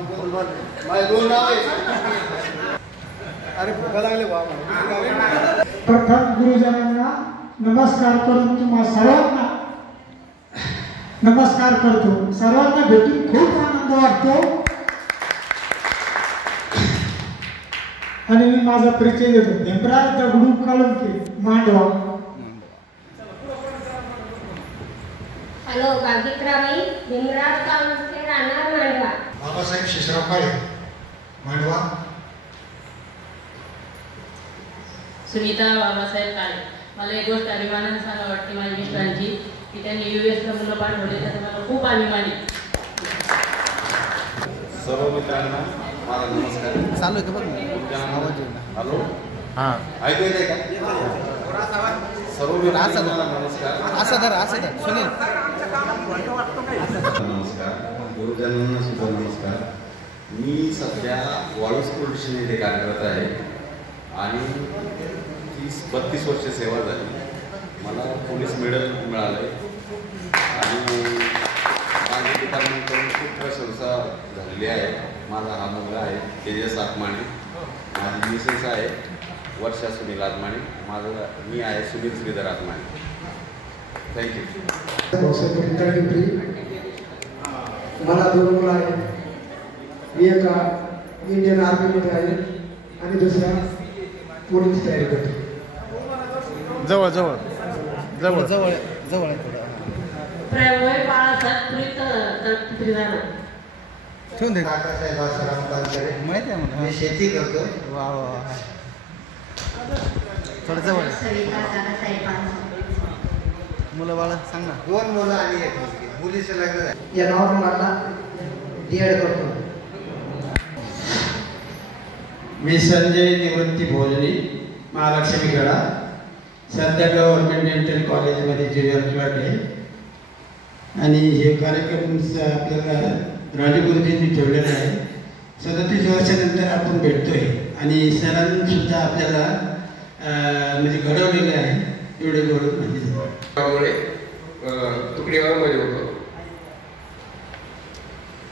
प्रथम गुरुजनांना नमस्कार करून तुम्हा सर्वांना नमस्कार करतो। सर्वांना भेटून खूप आनंद वाटतो आणि मी माझा परिचय देतो। भीमराव दगडू काळुंके, मांडवा। हॅलो, बागित्राबाई भीमराव काळुंके, राहणार मांडवा। बाबासाहेब शिशराव काळे, मांडवा। सुनीता बाबासाहेब काळे। मला एक गोष्ट अभिमानाने सांगा वाटते माझ्या मित्रांची की त्यांनी US ला मुलं पाठवले, त्याचा मला खूप अभिमान आहे। सर्व मित्रांना माझा नमस्कार। चालू आहे का बघ? हॅलो, हां, ऐकू येते का? सर्व मित्रांना नमस्कार। असं धर सुनील। नमस्कार गुरुजनांना सुद्धा नमस्कार। मी सध्या वाळूस पोलीस स्टेशन येथे कार्यरत आहे आणि 30-32 वर्ष सेवा झाली। मला पोलीस मेडल मिळालं आणि माझ्या डिपार्टमेंटकडून खूप प्रशंसा झालेली आहे। माझा हा मुलगा आहे तेजस आत्माने, माझी मिसेस आहे वर्षा सुनील आत्माने, मी आहे सुनील श्रीधर आत्माने। थँक्यू। मला 2 मुलं आहेत। एक इंडियन आर्मीमध्ये आहे आणि दुसरा पोलीस तयारी करतो। जवळ जवळ जवळ जवळ जवळ आहे थोडं। प्रभू बाळासाहेब प्रीत ठेवून दे। काकासाहेब आसाराम पानसरे, माहिती आहे मला। मी शेती करतो। वा वा वा, थोडं जवळ। सविता दादासाहेब पानसरे। मुलं बाळ सांग ना। 2 मुलं आणि 1 मुलगी। मुलीचं लग्न झालं। या नावाला DED करतो। मी संजय निवृत्ती भोजनी, महालक्ष्मी गडा। सध्या गव्हर्नमेंट डेंटल कॉलेजमध्ये ज्युनियर क्लर्क आहे आणि हे कार्यक्रम आपल्याला राणी गुरुजींनी ठेवलेला आहे। 37 वर्षानंतर आपण भेटतोय आणि सरांनीसुद्धा आपल्याला म्हणजे घडवलेलं आहे। एवढे घडवून म्हणजे तुकडीवारमध्ये होतो।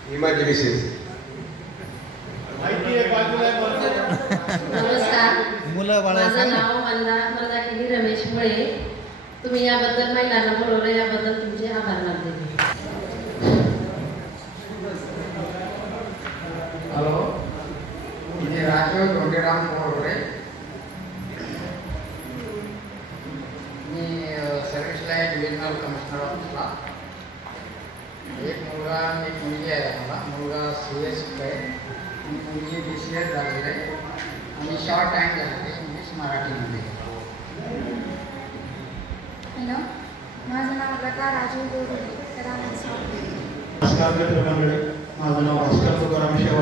ही माझी मिसेस। नमस्कार, मुलं बाळ माझं नाव मंदाकिनी रमेश मुळे। तुम्ही याबद्दल महिलांना बोलवलं याबद्दल तुमचे आभार मानते। हॅलो, मी राजीव धोंडेराम मोरे। मी सर्व्हिसला आहे डिव्हिजनल कमिशनर ऑफिसला। एक मुलगा आणि एक मुलगी आहे मला। मुलगा CS आहे आणि मुलगी BCS झालेली आहे आणि शॉर्ट हँड झालेली आहे इंग्लिश मराठीमध्ये। हॅलो, माझं नाव लता राजू गोरे, राहणार नमस्कार मित्रमंडळी, माझं नाव भास्कर तुकाराम शेवाळे।